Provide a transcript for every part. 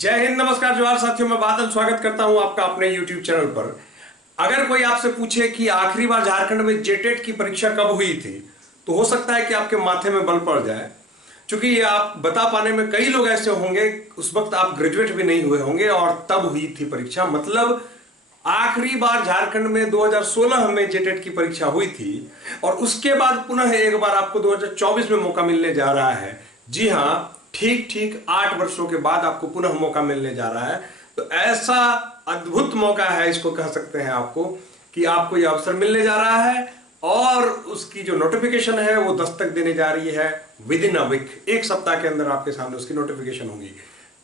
जय हिंद, नमस्कार, जोहार साथियों। मैं बादल स्वागत करता हूं आपका अपने YouTube चैनल पर। अगर कोई आपसे पूछे कि आखिरी बार झारखंड में जेटेट की परीक्षा कब हुई थी, तो हो सकता है कि आपके माथे में बल पड़ जाए, क्योंकि ये आप बता पाने में कई लोग ऐसे होंगे उस वक्त आप ग्रेजुएट भी नहीं हुए होंगे और तब हुई थी परीक्षा। मतलब आखिरी बार झारखंड में 2016 में जेटेट की परीक्षा हुई थी और उसके बाद पुनः एक बार आपको 2024 में मौका मिलने जा रहा है। जी हाँ, ठीक ठीक 8 वर्षों के बाद आपको पुनः मौका मिलने जा रहा है। तो ऐसा अद्भुत मौका है, इसको कह सकते हैं आपको, कि आपको यह अवसर मिलने जा रहा है और उसकी जो नोटिफिकेशन है वो दस्तक देने जा रही है विद इन अ वीक। एक सप्ताह के अंदर आपके सामने उसकी नोटिफिकेशन होगी।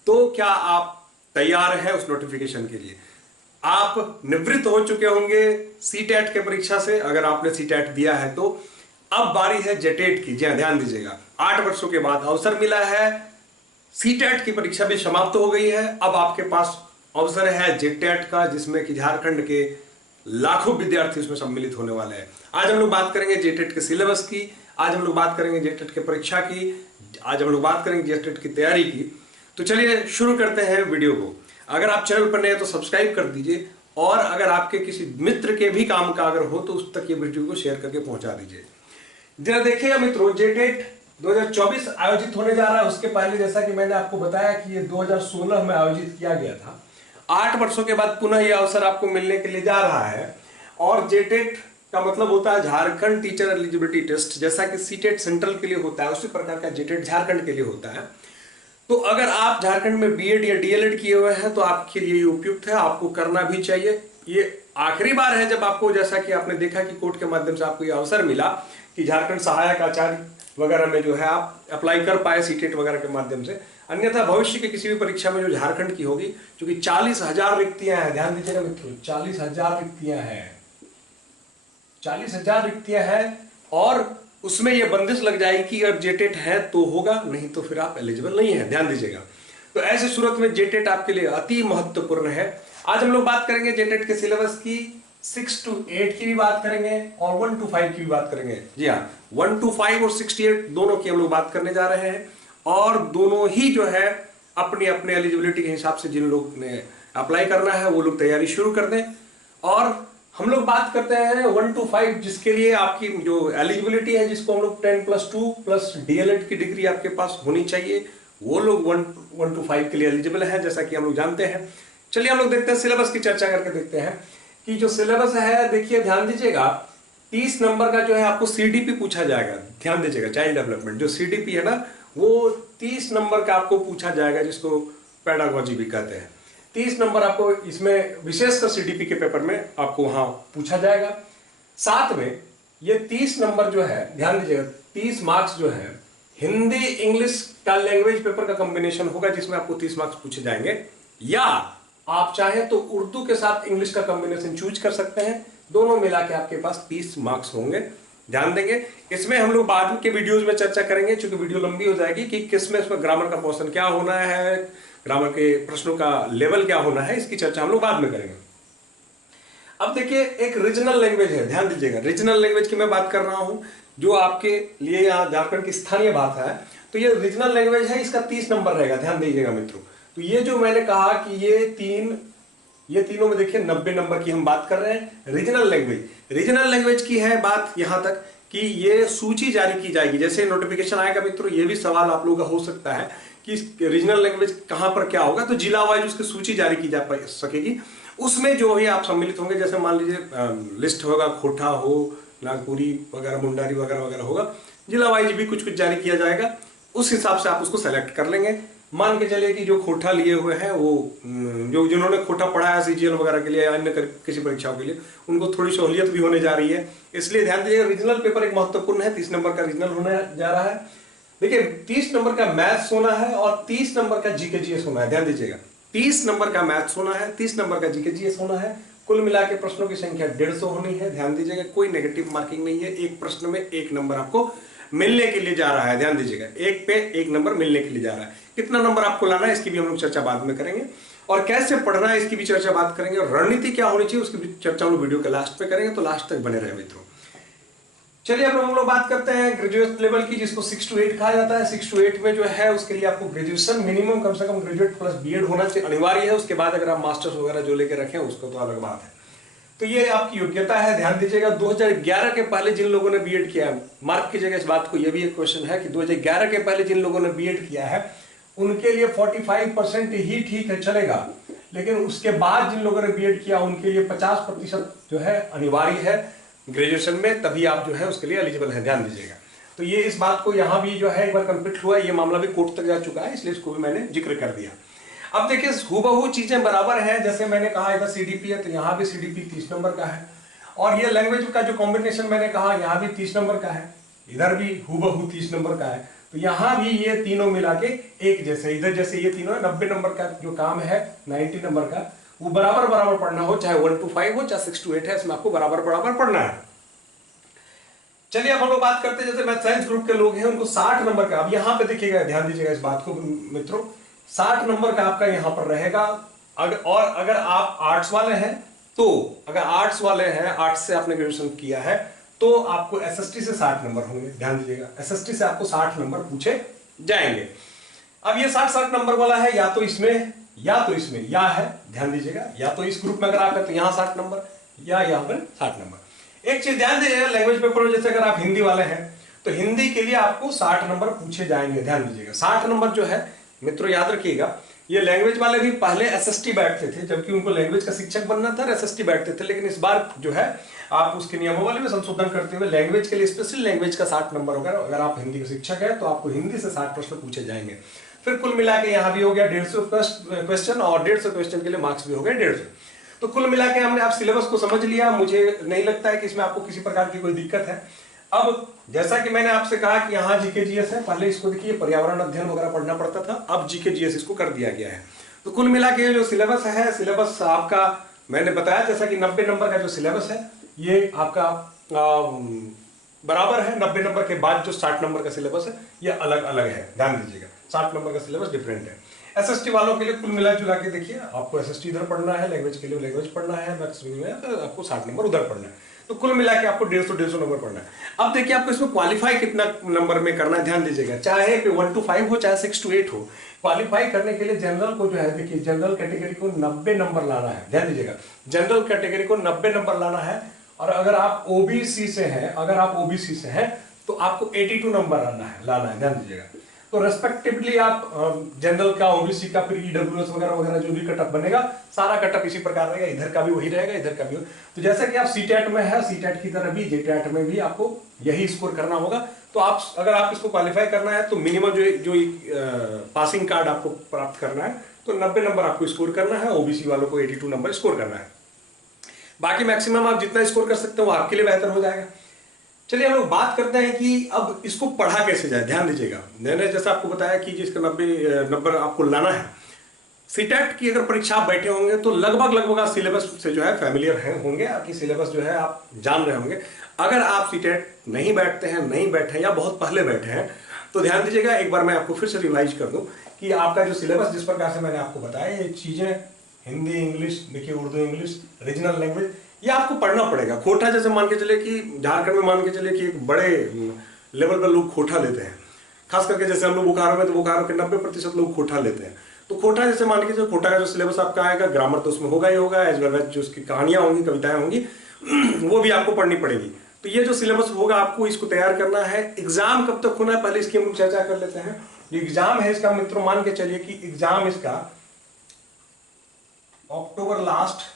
तो क्या आप तैयार हैं उस नोटिफिकेशन के लिए? आप निवृत्त हो चुके होंगे सीटेट के परीक्षा से, अगर आपने सीटेट दिया है तो। अब बारी है जेटेट की। जी ध्यान दीजिएगा, 8 वर्षों के बाद अवसर मिला है। सीटेट की परीक्षा भी समाप्त हो गई है। अब आपके पास अवसर है जेटेट का, जिसमें कि झारखंड के लाखों विद्यार्थी उसमें सम्मिलित होने वाले हैं। आज हम लोग बात करेंगे जेटेट के सिलेबस की, आज हम लोग बात करेंगे जेटेट के परीक्षा की, आज हम लोग बात करेंगे जेटेट की तैयारी की। तो चलिए शुरू करते हैं वीडियो को। अगर आप चैनल पर नए हैं तो सब्सक्राइब कर दीजिए, और अगर आपके किसी मित्र के भी काम का अगर हो तो उस तक ये वीडियो को शेयर करके पहुंचा दीजिए। जरा देखिएगा मित्रों, जेटेट 2024 आयोजित होने जा रहा है। उसके पहले जैसा कि मैंने आपको बताया कि ये 2016 में आयोजित किया गया था। 8 वर्षों के बाद पुनः यह अवसर आपको मिलने के लिए जा रहा है। और जेटेट का मतलब होता है झारखंड टीचर एलिजिबिलिटी टेस्ट। जैसा कि सीटेट सेंट्रल के लिए होता है, उसी प्रकार का जेटेट झारखंड के लिए होता है। तो अगर आप झारखंड में बीएड या डीएलएड किए हुए हैं तो आपके लिए उपयुक्त है, आपको करना भी चाहिए। ये आखिरी बार है जब आपको, जैसा कि आपने देखा कि कोर्ट के माध्यम से आपको ये अवसर मिला कि झारखंड सहायक आचार्य वगैरह में जो है आप अप्लाई कर पाए सीटेट वगैरह के माध्यम से। अन्यथा भविष्य की किसी भी परीक्षा में जो झारखंड की होगी, क्योंकि 40,000 रिक्तियां हैं, ध्यान दीजिएगा मित्रों, 40,000 रिक्तियां हैं, 40,000 रिक्तियां हैं। और उसमें यह बंदिश लग जाएगी कि अगर जेटेट है तो होगा, नहीं तो फिर आप एलिजिबल नहीं है। ध्यान दीजिएगा। तो ऐसे सूरत में जेटेट आपके लिए अति महत्वपूर्ण है। आज हम लोग बात करेंगे जेटेट के सिलेबस की, 6 to 8 की भी बात करेंगे और 1 to 5 की भी बात करेंगे। जी हाँ, 1 to 5 और 6 to 8 दोनों की हम लोग बात करने जा रहे हैं। और दोनों ही जो है अपनी अपने एलिजिबिलिटी के हिसाब से जिन लोग ने अप्लाई करना है वो लोग तैयारी शुरू कर दें। और हम लोग बात करते हैं 1 to 5, जिसके लिए आपकी जो एलिजिबिलिटी है, जिसको हम लोग 10+2 प्लस डीएलएड की डिग्री आपके पास होनी चाहिए, वो लोग 1 to 5 के लिए एलिजिबल है, जैसा कि हम लोग जानते हैं। चलिए हम लोग देखते हैं, सिलेबस की चर्चा करके देखते हैं कि जो सिलेबस है, देखिए ध्यान दीजिएगा, 30 नंबर का जो है आपको सीडीपी पूछा जाएगा। ध्यान दीजिएगा, चाइल्ड डेवलपमेंट जो सीडीपी है ना, वो 30 नंबर का आपको पूछा जाएगा, जिसको पेडागोजी भी कहते हैं। 30 नंबर आपको इसमें विशेषकर सीडीपी के पेपर में आपको वहां पूछा जाएगा। साथ में ये 30 नंबर जो है, ध्यान दीजिएगा, 30 मार्क्स जो है हिंदी इंग्लिश का लैंग्वेज पेपर का कॉम्बिनेशन होगा, जिसमें आपको 30 मार्क्स पूछे जाएंगे। या आप चाहें तो उर्दू के साथ इंग्लिश का कॉम्बिनेशन चूज कर सकते हैं। दोनों मिला के आपके पास 30 मार्क्स होंगे। ध्यान देंगे, इसमें हम लोग बाद के वीडियोज में चर्चा करेंगे, क्योंकि वीडियो लंबी हो जाएगी, कि किसमें इसमें ग्रामर का पोर्शन क्या होना है, ग्रामर के प्रश्नों का लेवल क्या होना है, इसकी चर्चा हम लोग बाद में करेंगे। अब देखिए, एक रीजनल लैंग्वेज है, ध्यान दीजिएगा, रीजनल लैंग्वेज की मैं बात कर रहा हूं, जो आपके लिए यहाँ झारखंड की स्थानीय बात है। तो ये रीजनल लैंग्वेज है, इसका 30 नंबर रहेगा। ध्यान दीजिएगा मित्रों। तो ये जो मैंने कहा कि ये तीनों में देखिए 90 नंबर की हम बात कर रहे हैं। रीजनल लैंग्वेज की है बात यहां तक कि ये सूची जारी की जाएगी। जैसे नोटिफिकेशन आएगा मित्रों, ये भी सवाल आप लोगों का हो सकता है कि रीजनल लैंग्वेज कहां पर क्या होगा। तो जिला वाइज उसकी सूची जारी की जा सकेगी। उसमें जो भी आप सम्मिलित होंगे, जैसे मान लीजिए लिस्ट होगा, खोटा हो, नागपुरी वगैरह, मुंडारी वगैरह वगैरह होगा, जिला वाइज भी कुछ कुछ जारी किया जाएगा। उस हिसाब से आप उसको सेलेक्ट कर लेंगे। मान के चलिए कि जो खोटा लिए हुए हैं, वो जो जिन्होंने खोटा पढ़ा है सीजीएल वगैरह के लिए, अन्य किसी परीक्षाओं के लिए, उनको थोड़ी सहूलियत भी होने जा रही है। इसलिए ध्यान दीजिएगा, रीजनल पेपर एक महत्वपूर्ण है। 30 नंबर का रीजनल होने जा रहा है। देखिए, 30 नंबर का मैथ्स होना है और 30 नंबर का जीके जीएस होना है। ध्यान दीजिएगा, 30 नंबर का मैथ्स होना है, 30 नंबर का जीके जीएस होना है। कुल मिला के प्रश्नों की संख्या 150 होनी है। ध्यान दीजिएगा, कोई नेगेटिव मार्किंग नहीं है। एक प्रश्न में 1 नंबर आपको मिलने के लिए जा रहा है। ध्यान दीजिएगा, 1 पे 1 नंबर मिलने के लिए जा रहा है। कितना नंबर आपको लाना है, इसकी भी हम लोग चर्चा बाद में करेंगे। और कैसे पढ़ना है, इसकी भी चर्चा बात करेंगे। और रणनीति क्या होनी चाहिए, उसकी भी चर्चा हम लोग वीडियो के लास्ट पे करेंगे। तो लास्ट तक बने रहे मित्रों। चलिए अब हम लोग बात करते हैं ग्रेजुएट लेवल की, जिसको 6 to 8 कहा जाता है। 6 to 8 में जो है उसके लिए आपको ग्रेजुएशन मिनिमम कम से कम ग्रेजुएट प्लस बीएड होना चाहिए, अनिवार्य है। उसके बाद अगर आप मास्टर्स वगैरह जो लेके रखें उसको तो अलग बात है। तो ये आपकी योग्यता है, ध्यान दीजिएगा। 2011 के पहले जिन लोगों ने बीएड किया है, मार्क कीजिएगा इस बात को, ये भी एक क्वेश्चन है कि 2011 के पहले जिन लोगों ने बीएड किया है उनके लिए 45% ही ठीक है, चलेगा। लेकिन उसके बाद जिन लोगों ने बीएड किया उनके लिए 50% जो है अनिवार्य है ग्रेजुएशन में, तभी आप जो है उसके लिए एलिजिबल है, ध्यान दीजिएगा। तो ये इस बात को यहाँ भी जो है एक बार कंप्लीट हुआ, ये मामला भी कोर्ट तक जा चुका है, इसलिए इसको भी मैंने जिक्र कर दिया। अब देखिए हूबहू चीजें बराबर है, जैसे मैंने कहा इधर सीडीपी है तो यहाँ भी सीडीपी 30 नंबर का है, और ये लैंग्वेज का जो कॉम्बिनेशन मैंने कहा यहाँ भी 30 नंबर का है, इधर भी हूबहू 30 नंबर का है। तो यहाँ भी ये तीनों मिला के एक जैसे, इधर जैसे ये तीनों 90 नंबर का जो काम है 90 नंबर का, वो बराबर बराबर पढ़ना हो, चाहे 1 to 5 हो चाहे 6 to 8 है, इसमें आपको बराबर बराबर पढ़ना है। चलिए अब हम लोग बात करते हैं, जैसे मैथ साइंस ग्रुप के लोग हैं उनको 60 नंबर का, अब यहाँ पे देखिएगा, ध्यान दीजिएगा इस बात को मित्रों, 60 नंबर का आपका यहाँ पर रहेगा। और अगर आप आर्ट्स वाले हैं तो, अगर आर्ट्स वाले हैं, आर्ट्स से आपने ग्रेजुएशन किया है तो आपको एसएसटी से 60 नंबर होंगे, ध्यान दीजिएगा, एसएसटी से आपको 60 नंबर पूछे जाएंगे। अब ये 60 नंबर वाला है, या तो इसमें या तो इसमें, या है, ध्यान दीजिएगा, या तो इस ग्रुप में अगर आप है तो यहाँ 60 नंबर, या यहाँ पर 60 नंबर। एक चीज ध्यान दीजिएगा, लैंग्वेज पेपर में जैसे अगर आप हिंदी वाले हैं तो हिंदी के लिए आपको 60 नंबर पूछे जाएंगे, ध्यान दीजिएगा। 60 नंबर जो है मित्रों याद रखिएगा, ये लैंग्वेज वाले भी पहले एसएसटी बैठते थे, जबकि उनको लैंग्वेज का शिक्षक बनना था, एसएसटी बैठते थे, लेकिन इस बार जो है आप उसके नियमों वाले में संशोधन करते हुए लैंग्वेज के लिए स्पेशल लैंग्वेज का 60 नंबर होगा। अगर आप हिंदी के शिक्षक है तो आपको हिंदी से 60 प्रश्न पूछे जाएंगे। फिर कुल मिला के यहाँ भी हो गया 150 क्वेश्चन, और 150 क्वेश्चन के लिए मार्क्स भी हो गए 150। तो कुल मिला के हमने आप सिलेबस को समझ लिया, मुझे नहीं लगता है कि इसमें आपको किसी प्रकार की कोई दिक्कत है। अब जैसा कि मैंने आपसे कहा कि यहाँ जीके जीएस है, पहले इसको देखिए पर्यावरण अध्ययन वगैरह पढ़ना पड़ता था, अब जीके जीएस इसको कर दिया गया है। तो कुल मिला के जो सिलेबस है, सिलेबस आपका मैंने बताया जैसा कि 90 नंबर का जो सिलेबस है ये आपका बराबर है, 90 नंबर के बाद जो 60 नंबर का सिलेबस है ये अलग अलग है, ध्यान दीजिएगा, 60 नंबर का सिलेबस डिफरेंट है। एसएसटी वालों के लिए कुल मिला जुला के देखिए, आपको एसएसटी इधर पढ़ना है, लैंग्वेज के लिए लैंग्वेज पढ़ना है, मैथ्स में तो आपको 60 नंबर उधर पढ़ना है, तो कुल मिला के आपको 150 नंबर पढ़ना है। अब देखिए आपको इसमें क्वालिफाई कितना नंबर में करना है, ध्यान दीजिएगा, चाहे 1 to 5 हो चाहे 6 to 8 हो, क्वालिफाई करने के लिए जनरल को जो है देखिए, जनरल कैटेगरी को 90 नंबर लाना है, ध्यान दीजिएगा, जनरल कैटेगरी को 90 नंबर लाना है। और अगर आप ओबीसी से हैं, अगर आप ओबीसी से हैं तो आपको 82 नंबर लाना है, ध्यान दीजिएगा। तो रेस्पेक्टिवली आप जनरल का, ओबीसी का, फिर ईडब्ल्यूएस वगैरह वगैरह जो भी कटअप बनेगा, सारा कटअप इसी प्रकार रहेगा, इधर का भी वही रहेगा, इधर का भी। तो जैसे कि आप सीटेट में है, सीटेट की तरह भी जेटेट में भी आपको यही स्कोर करना होगा। तो आप अगर आप इसको क्वालिफाई करना है तो मिनिमम जो पासिंग कार्ड आपको प्राप्त करना है तो 90 नंबर आपको स्कोर करना है, ओबीसी वालों को 82 नंबर स्कोर करना है। बाकी मैक्सिमम आप जितना स्कोर कर सकते हो वो आपके लिए बेहतर हो जाएगा। चलिए हम लोग बात करते हैं कि अब इसको पढ़ा कैसे जाए, ध्यान दीजिएगा। मैंने जैसा आपको बताया कि जिसका 90 नंबर आपको लाना है, सीटेट की अगर परीक्षा आप बैठे होंगे तो लगभग आप सिलेबस से जो है फैमिलियर होंगे, आपकी सिलेबस जो है आप जान रहे होंगे। अगर आप सीटेट नहीं बैठते हैं, नहीं बैठे या बहुत पहले बैठे हैं तो ध्यान दीजिएगा, एक बार मैं आपको फिर से रिवाइज कर दूं कि आपका जो सिलेबस जिस प्रकार से मैंने आपको बताया, ये चीजें हिंदी, इंग्लिश, देखिए उर्दू, इंग्लिश, रीजनल लैंग्वेज, ये आपको पढ़ना पड़ेगा। खोटा जैसे मान के चले कि झारखंड में मान के चले कि एक बड़े लेवल पर लोग खोटा लेते हैं, खास करके जैसे हम लोग बोकारो में, तो बोकारो के 90% लोग खोटा लेते हैं। तो खोटा जैसे मान के चलो, खोटा का जो सिलेबस आपका आएगा, ग्रामर तो उसमें होगा ही होगा, एज वेल एज जो उसकी कहानियां होंगी, कविताएं होंगी, वो भी आपको पढ़नी पड़ेगी। तो ये जो सिलेबस होगा आपको इसको तैयार करना है। एग्जाम कब तक होना है पहले इसकी हम चर्चा कर लेते हैं। जो एग्जाम है इसका मित्रों मान के चलिए कि एग्जाम इसका अक्टूबर लास्ट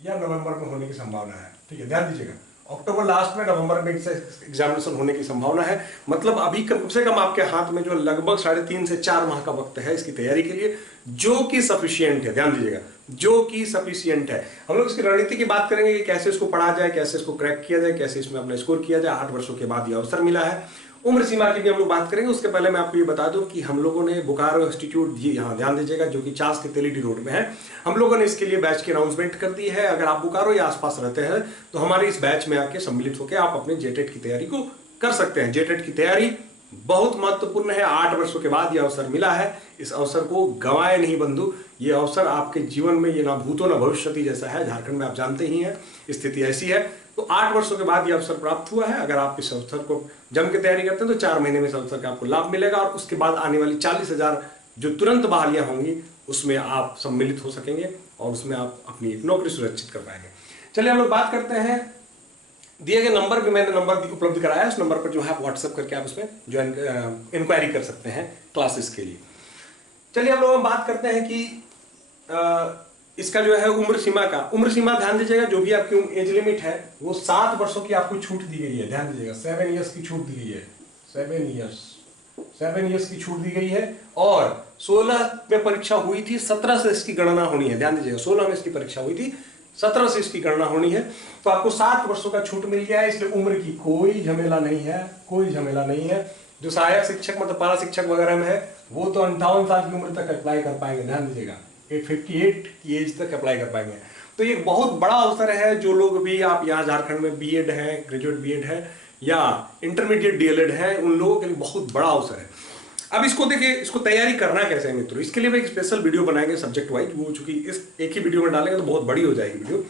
या नवंबर में होने की संभावना है, ठीक है, ध्यान दीजिएगा, अक्टूबर लास्ट में नवंबर में एग्जामिनेशन होने की संभावना है। मतलब अभी कम से कम आपके हाथ में जो लगभग 3.5 से 4 माह का वक्त है इसकी तैयारी के लिए, जो कि सफिशिएंट है, ध्यान दीजिएगा, जो कि सफिशिएंट है। हम लोग इसकी रणनीति की बात करेंगे कि कैसे इसको पढ़ा जाए, कैसे इसको क्रैक किया जाए, कैसे इसमें अपना स्कोर किया जाए। 8 वर्षों के बाद यह अवसर मिला है। उम्र सीमा की भी हम लोग बात करेंगे। उसके पहले मैं आपको ये बता दूं कि हम लोगों ने बोकारो इंस्टीट्यूट, यहाँ ध्यान दीजिएगा, जो कि चास के तेलीडी रोड में है, हम लोगों ने इसके लिए बैच की अनाउंसमेंट कर दी है। अगर आप बोकारो या आसपास रहते हैं तो हमारे इस बैच में आके सम्मिलित होकर आप अपने जेटेट की तैयारी को कर सकते हैं। जेटेट की तैयारी बहुत महत्वपूर्ण है। 8 वर्षों के बाद यह अवसर मिला है, इस अवसर को गंवाए नहीं बंधु। ये अवसर आपके जीवन में ये ना भूतो ना भविष्यति जैसा है। झारखंड में आप जानते ही हैं स्थिति ऐसी है। तो 8 वर्षों के बाद ये अवसर प्राप्त हुआ है। अगर आप इस अवसर को जम के तैयारी करते हैं तो 4 महीने में इस अवसर का आपको लाभ मिलेगा, और उसके बाद आने वाली 40,000 जो तुरंत बहालियां होंगी उसमें आप सम्मिलित हो सकेंगे और उसमें आप अपनी एक नौकरी सुरक्षित कर पाएंगे। चलिए हम लोग बात करते हैं, दिए गए नंबर भी मैंने नंबर उपलब्ध कराया है, उस नंबर पर जो है व्हाट्सएप करके आप उसमें ज्वाइन इंक्वायरी कर सकते हैं क्लासेस के लिए। चलिए हम लोग बात करते हैं कि इसका जो है उम्र सीमा ध्यान दीजिएगा। जो भी आपकी एज लिमिट है वो 7 वर्षों की आपको छूट दी गई है, ध्यान दीजिएगा 7 इयर्स की छूट दी गई है, 7 इयर्स की छूट दी गई है। और 16 में परीक्षा हुई थी, 17 से इसकी गणना होनी है, ध्यान दीजिएगा 16 में इसकी परीक्षा हुई थी, 17 से इसकी गणना होनी है। तो आपको 7 वर्षों का छूट मिल गया है, इसलिए उम्र की कोई झमेला नहीं है, कोई झमेला नहीं है। जो सहायक शिक्षक मतलब पारा शिक्षक वगैरह में है वो तो 58 साल की उम्र तक अप्लाई कर पाएंगे, ध्यान दीजिएगा 58 की एज तक अप्लाई कर पाएंगे। तो ये बहुत बड़ा अवसर है। जो लोग भी आप यहाँ झारखंड में बीएड है, ग्रेजुएट बीएड है या इंटरमीडिएट डीएलएड है, उन लोगों के लिए बहुत बड़ा अवसर है। अब इसको देखिए, इसको तैयारी करना कैसे है मित्रों, इसके लिए भी एक स्पेशल वीडियो बनाएंगे सब्जेक्ट वाइज, वो चूंकि इस एक ही वीडियो में डालेंगे तो बहुत बड़ी हो जाएगी वीडियो।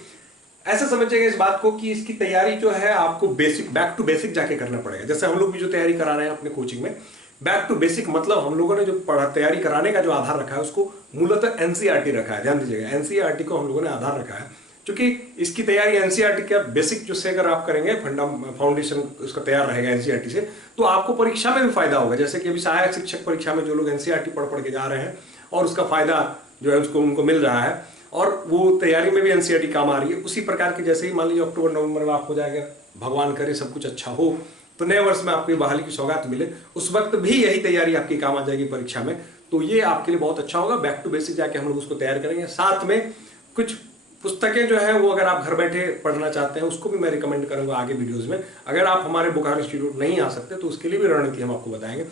ऐसे समझिएगा इस बात को कि इसकी तैयारी जो है आपको बेसिक बैक टू बेसिक जाके करना पड़ेगा। जैसे हम लोग भी जो तैयारी करा रहे हैं अपने कोचिंग में, बैक टू बेसिक मतलब हम लोगों ने जो तैयारी कराने का जो आधार रखा है उसको मूलतः एनसीईआरटी रखा है, ध्यान दीजिएगा एनसीईआरटी को हम लोगों ने आधार रखा है। क्योंकि इसकी तैयारी एनसीईआरटी का बेसिक जो से अगर आप करेंगे फाउंडेशन उसका तैयार रहेगा एनसीईआरटी से, तो आपको परीक्षा में भी फायदा होगा। जैसे कि अभी सहायक शिक्षक परीक्षा में जो लोग एनसीईआरटी पढ़ के जा रहे हैं और उसका फायदा जो है उसको उनको मिल रहा है और वो तैयारी में भी एनसीईआरटी काम आ रही है, उसी प्रकार के जैसे ही मान लीजिए अक्टूबर नवंबर में आप हो जाएगा, भगवान करे सब कुछ अच्छा हो, तो नए वर्ष में आपको बहाली की सौगात मिले, उस वक्त भी यही तैयारी आपकी काम आ जाएगी परीक्षा में। तो ये आपके लिए बहुत अच्छा होगा। बैक टू बेसिक जाके हम लोग उसको तैयार करेंगे। साथ में कुछ पुस्तकें जो है वो अगर आप घर बैठे पढ़ना चाहते हैं उसको भी मैं रिकमेंड करूंगा आगे वीडियोस में। अगर आप हमारे बोकारो इंस्टीट्यूट नहीं आ सकते तो उसके लिए भी रणनीति हम आपको बताएंगे।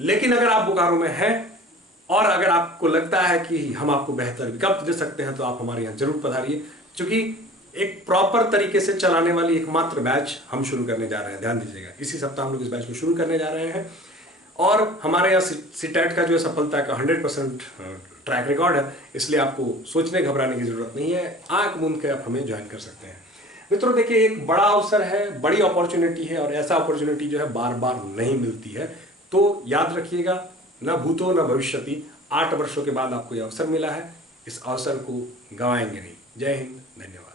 लेकिन अगर आप बोकारो में हैं और अगर आपको लगता है कि हम आपको बेहतर विकल्प दे सकते हैं तो आप हमारे यहाँ जरूर पधारिए, क्योंकि एक प्रॉपर तरीके से चलाने वाली एकमात्र बैच हम शुरू करने जा रहे हैं, ध्यान दीजिएगा। इसी सप्ताह हम लोग इस बैच को शुरू करने जा रहे हैं और हमारे यहाँ सीटेट का जो है सफलता का 100% ट्रैक रिकॉर्ड है, इसलिए आपको सोचने घबराने की जरूरत नहीं है। आंख मूंद के आप हमें ज्वाइन कर सकते हैं। मित्रों देखिए, एक बड़ा अवसर है, बड़ी अपॉर्चुनिटी है और ऐसा अपॉर्चुनिटी जो है बार बार नहीं मिलती है। तो याद रखिएगा, न भूतो न भविष्यति, 8 वर्षों के बाद आपको यह अवसर मिला है, इस अवसर को गंवाएंगे नहीं। जय हिंद, धन्यवाद।